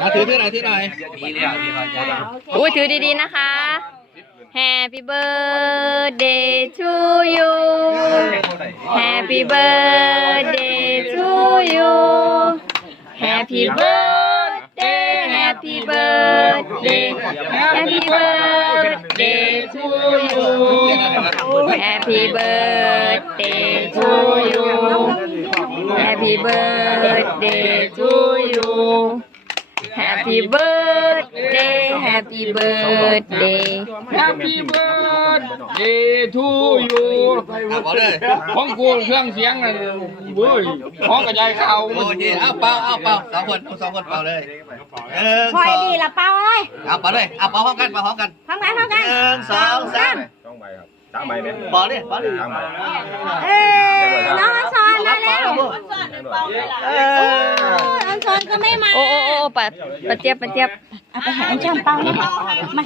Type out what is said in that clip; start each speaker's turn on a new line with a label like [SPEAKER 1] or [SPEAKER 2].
[SPEAKER 1] เอาถือถือหน่อยถือหน่อย
[SPEAKER 2] อุ้ยถือดีๆนะคะ Happy birthday to you Happy birthday to you Happy birthday Happy birthday Happy birthday to you Happy birthday to you Happy birthday to you Happy birthday Happy birthday
[SPEAKER 3] Happy birthday to you
[SPEAKER 1] เอาบอกเลย
[SPEAKER 3] ของกูเครื่องเสียงนั่นเว้ยของกระจายข่าว
[SPEAKER 1] โอเคเอาเป่าเอาเป่าสองคนสองคนเป่าเลยหนึ่ง
[SPEAKER 4] คอย
[SPEAKER 1] สอง
[SPEAKER 4] ดีละเป้าเลย
[SPEAKER 1] เอาเป่าเลยเอาเป่าพร้อมกันเป่าพร้อมกัน
[SPEAKER 4] ทำไงทำไง
[SPEAKER 1] หนึ่งสองสาม
[SPEAKER 5] ต้องใบครับสามใบไหม
[SPEAKER 1] เป่าดิเป่าดิ
[SPEAKER 5] สามใบ
[SPEAKER 4] เอ้ยน้องอันซอนมาแล้ว
[SPEAKER 1] เอ
[SPEAKER 4] โอ้
[SPEAKER 2] ปะปะเจี๊ยบปะเจี๊ยบ
[SPEAKER 4] เอาไปหาอันจำเป่านะมา